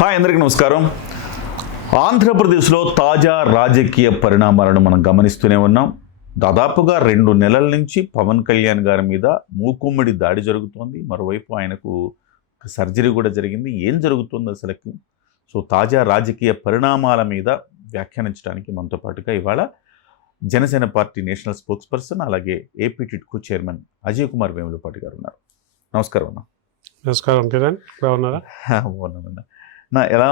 Hi అందరికీ నమస్కారం. ఆంధ్రప్రదేశ్లో తాజా రాజకీయ పరిణామాలను మనం గమనిస్తూనే ఉన్నాం. దాదాపుగా 2 నెలల నుంచి పవన్ కళ్యాణ్ గారి మీద మూకుమ్మడి దాడి జరుగుతోంది. మరోవైపు ఆయనకు సర్జరీ కూడా జరిగింది. ఏం జరుగుతుంది అసలుకి? సో తాజా రాజకీయ పరిణామాల మీద వ్యాఖ్యానించడానికి మనతో పాటుగా ఇవాళ Janasena party national spokes person అలాగే ఏపీ టిడ్కో చైర్మన్ అజయ్ కుమార్ వేములపాటి గారు ఉన్నారు. నమస్కారం అన్న. నమస్కారం కిరణ్, బాగున్నారా? బాగున్నామన్నా. ఎలా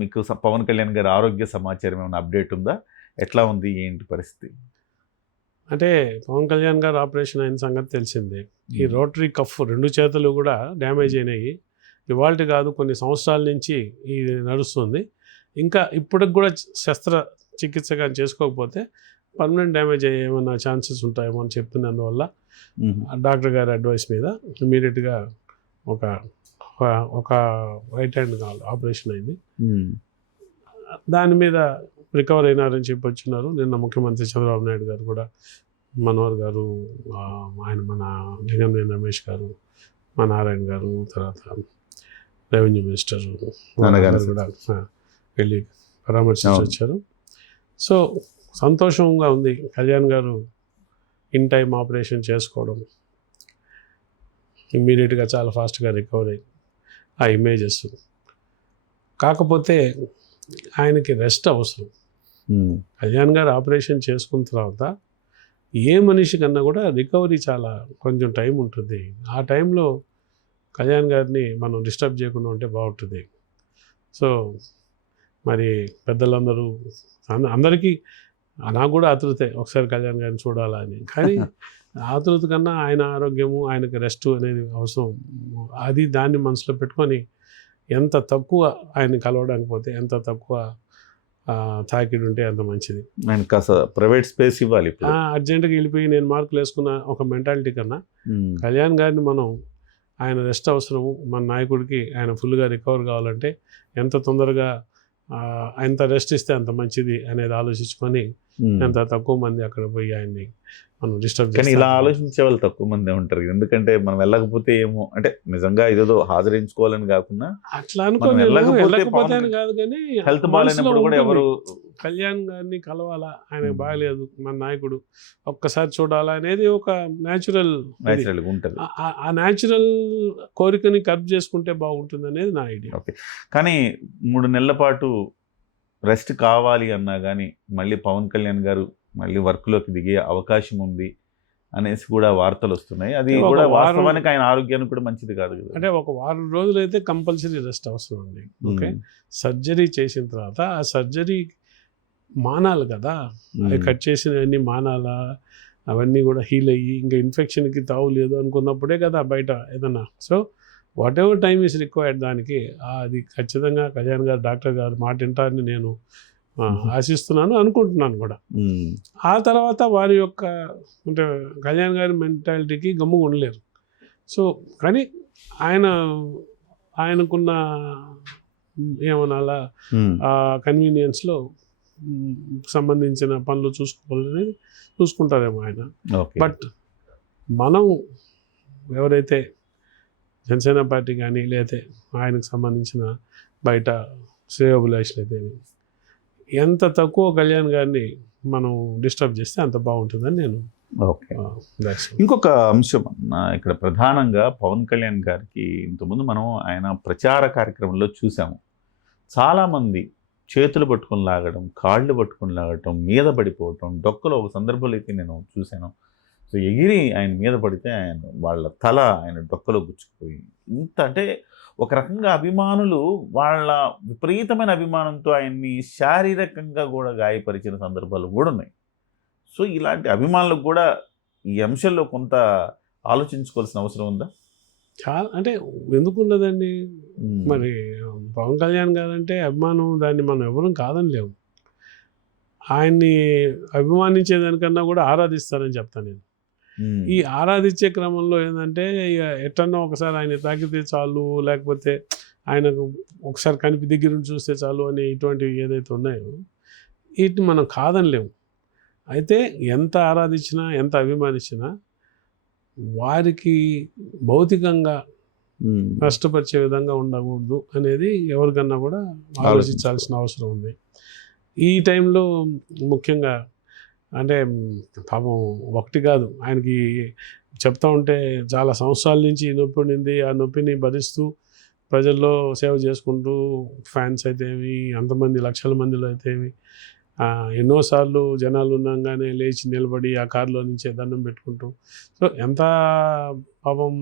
మీకు పవన్ కళ్యాణ్ గారి ఆరోగ్య సమాచారం ఏమైనా అప్డేట్ ఉందా? ఎట్లా ఉంది, ఏంటి పరిస్థితి? అంటే పవన్ కళ్యాణ్ గారు ఆపరేషన్ అయిన సంగతి తెలిసిందే. ఈ రోటరీ కఫ్ 2 చేతులు కూడా డ్యామేజ్ అయినాయి. ఇవాళ కాదు, కొన్ని సంవత్సరాల నుంచి ఇది నడుస్తుంది. ఇంకా ఇప్పటికి కూడా శస్త్రచికిత్స కానీ చేసుకోకపోతే పర్మనెంట్ డ్యామేజ్ అయ్యే ఏమైనా ఛాన్సెస్ ఉంటాయేమో అని చెప్తున్నందువల్ల డాక్టర్ గారి అడ్వైస్ మీద ఇమీడియట్గా ఒక రైట్ హ్యాండ్ ఆపరేషన్ అయింది. దాని మీద రికవర్ అయినారని చెప్పి వచ్చినారు. నిన్న ముఖ్యమంత్రి చంద్రబాబు నాయుడు గారు కూడా, మనోహర్ గారు, ఆయన మన లింగంనేని రమేష్ గారు, మా నారాయణ గారు, తర్వాత రెవెన్యూ మినిస్టర్ కూడా వెళ్ళి పరామర్శించి వచ్చారు. సో సంతోషంగా ఉంది. కళ్యాణ్ గారు ఇన్ టైం ఆపరేషన్ చేసుకోవడం, ఇమ్మీడియట్గా చాలా ఫాస్ట్గా రికవర్ అయ్యి ఆ ఇమేజెస్. కాకపోతే ఆయనకి రెస్ట్ అవసరం. కళ్యాణ్ గారు ఆపరేషన్ చేసుకున్న తర్వాత ఏ మనిషి కన్నా కూడా రికవరీ చాలా కొంచెం టైం ఉంటుంది. ఆ టైంలో కళ్యాణ్ గారిని మనం డిస్టర్బ్ చేయకుండా ఉంటే బాగుంటుంది. సో మరి పెద్దలందరూ అందరికీ, నాకు కూడా ఆతృతే ఒకసారి కళ్యాణ్ గారిని చూడాలా అని. కానీ ఆతృత కన్నా ఆయన ఆరోగ్యము, ఆయనకి రెస్ట్ అనేది అవసరం. దాన్ని మనసులో పెట్టుకొని ఎంత తక్కువ ఆయన కలవడానికి పోతే, ఎంత తక్కువ తాకిడి ఉంటే అంత మంచిది. ఆయన కాస్త ప్రైవేట్ స్పేస్ ఇవ్వాలి. అర్జెంటుగా వెళ్ళిపోయి నేను మార్కులు వేసుకున్న ఒక మెంటాలిటీ కన్నా కళ్యాణ్ గారిని మనం, ఆయన రెస్ట్ అవసరము, మన నాయకుడికి ఆయన ఫుల్గా రికవర్ కావాలంటే ఎంత తొందరగా ఎంత రెస్ట్ ఇస్తే అంత మంచిది అనేది ఆలోచించుకొని ఎంత తక్కువ మంది అక్కడ పోయి ఆయన్ని మనం డిస్టర్బ్ కానీ ఇలా ఆలోచించే వాళ్ళు తక్కువ మంది ఉంటారు. ఎందుకంటే మనం వెళ్ళకపోతే ఏమో, అంటే నిజంగా ఇదేదో హాజరించుకోవాలని కాకుండా అట్లా అనుకోని వెళ్ళకపోతే అని కాదు, కానీ హెల్త్ బాగాలేనప్పుడు కూడా ఎవరు కళ్యాణ్ గారిని కలవాలా, ఆయనకు బాగలేదు, మన నాయకుడు ఒక్కసారి చూడాలా అనేది ఒక న్యాచురల్ ఉంటుంది. ఆ న్యాచురల్ కోరికని కర్బ్ చేసుకుంటే బాగుంటుంది అనేది నా ఐడియా. ఓకే, కానీ 3 నెలల పాటు రెస్ట్ కావాలి అన్నా కానీ మళ్ళీ పవన్ కళ్యాణ్ గారు మళ్ళీ వర్క్లోకి దిగే అవకాశం ఉంది అనేసి కూడా వార్తలు వస్తున్నాయి. అది కూడా వాస్తవానికి ఆయన ఆరోగ్యానికి కూడా మంచిది కాదు కదా. అంటే ఒక వారం రోజులు అయితే కంపల్సరీ రెస్ట్ అవసరం అండి. ఓకే, సర్జరీ చేసిన తర్వాత ఆ సర్జరీ మానాలి కదా, అవి కట్ చేసినవన్నీ మానాలా, అవన్నీ కూడా హీల్ అయ్యి ఇంకా ఇన్ఫెక్షన్కి తావు లేదు అనుకున్నప్పుడే కదా బయట ఏదన్నా. So what ever time is required దానికి, అది ఖచ్చితంగా కళ్యాణ్ గారు, డాక్టర్ గారు మాట వింటారని నేను ఆశిస్తున్నాను, అనుకుంటున్నాను కూడా. ఆ తర్వాత వారి యొక్క, అంటే కళ్యాణ్ గారి మెంటాలిటీకి గమ్ముగా ఉండలేరు. సో కానీ ఆయనకున్న ఏమనాలా కన్వీనియన్స్లో సంబంధించిన పనులు చూసుకోవాలనేది చూసుకుంటారేమో ఆయన. బట్ మనం ఎవరైతే జనసేన పార్టీ కానీ లేకపోతే ఆయనకు సంబంధించిన బయట శ్రేయోభిలాషులు అయితే ఎంత తక్కువ కళ్యాణ్ గారిని మనం డిస్టర్బ్ చేస్తే అంత బాగుంటుందని నేను. ఓకే, ఇంకొక అంశం ఇక్కడ ప్రధానంగా పవన్ కళ్యాణ్ గారికి ఇంతకుముందు మనం ఆయన ప్రచార కార్యక్రమంలో చూసాము. చాలామంది చేతులు పట్టుకొని లాగడం, కాళ్ళు పట్టుకొని లాగడం, మీద పడిపోవటం, డొక్కలో ఒక సందర్భంలో అయితే నేను చూశాను. సో ఎగిరి ఆయన మీద పడితే ఆయన వాళ్ళ తల ఆయన డొక్కలో గుచ్చుకుపోయి, ఇంత అంటే ఒక రకంగా అభిమానులు వాళ్ళ విపరీతమైన అభిమానంతో ఆయన్ని శారీరకంగా కూడా గాయపరిచిన సందర్భాలు కూడా ఉన్నాయి. సో ఇలాంటి అభిమానులకు కూడా ఈ అంశంలో కొంత ఆలోచించుకోవాల్సిన అవసరం ఉందా? చాలా, అంటే ఎందుకు ఉండదండి. మరి పవన్ కళ్యాణ్ గారు అంటే అభిమానం, దాన్ని మనం ఎవరూ కాదని లేవు. ఆయన్ని అభిమానించేదానికన్నా కూడా ఆరాధిస్తారని చెప్తాను నేను. ఈ ఆరాధించే క్రమంలో ఏంటంటే ఎట్టన్నా ఒకసారి ఆయన తాకితే చాలు, లేకపోతే ఆయనకు ఒకసారి కనిపి దగ్గర నుంచి చూస్తే చాలు అని ఇటువంటివి ఏదైతే ఉన్నాయో వీటిని మనం కాదనిలేము. అయితే ఎంత ఆరాధించినా, ఎంత అభిమానించినా వారికి భౌతికంగా నష్టపరిచే విధంగా ఉండకూడదు అనేది ఎవరికన్నా కూడా ఆలోచించాల్సిన అవసరం ఉంది. ఈ టైంలో ముఖ్యంగా అంటే పాపం ఒకటి కాదు, ఆయనకి చెప్తా ఉంటే చాలా సంవత్సరాల నుంచి ఈ నొప్పి ఉండింది. ఆ నొప్పిని భరిస్తూ ప్రజల్లో సేవ చేసుకుంటూ ఫ్యాన్స్ అయితేమి, అంతమంది లక్షల మందిలో అయితేమి ఎన్నోసార్లు జనాలు ఉన్నాగానే లేచి నిలబడి ఆ కారులో నుంచే దండం పెట్టుకుంటూ, సో ఎంత పాపం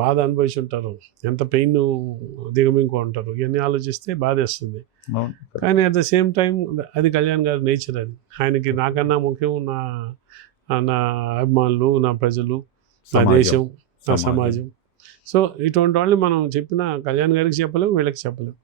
బాధ అనుభవించి ఉంటారు, ఎంత పెయిన్ దిగమింగు ఉంటారు, ఇవన్నీ ఆలోచిస్తే బాధేస్తుంది. కానీ అట్ ద సేమ్ టైం అది కళ్యాణ్ గారి నేచర్. అది ఆయనకి నాకన్నా ముఖ్యం నా నా అభిమానులు, నా ప్రజలు, నా దేశం, నా సమాజం. సో ఇటువంటి వాళ్ళు మనం చెప్పిన కళ్యాణ్ గారికి చెప్పలేము, వీళ్ళకి చెప్పలేము.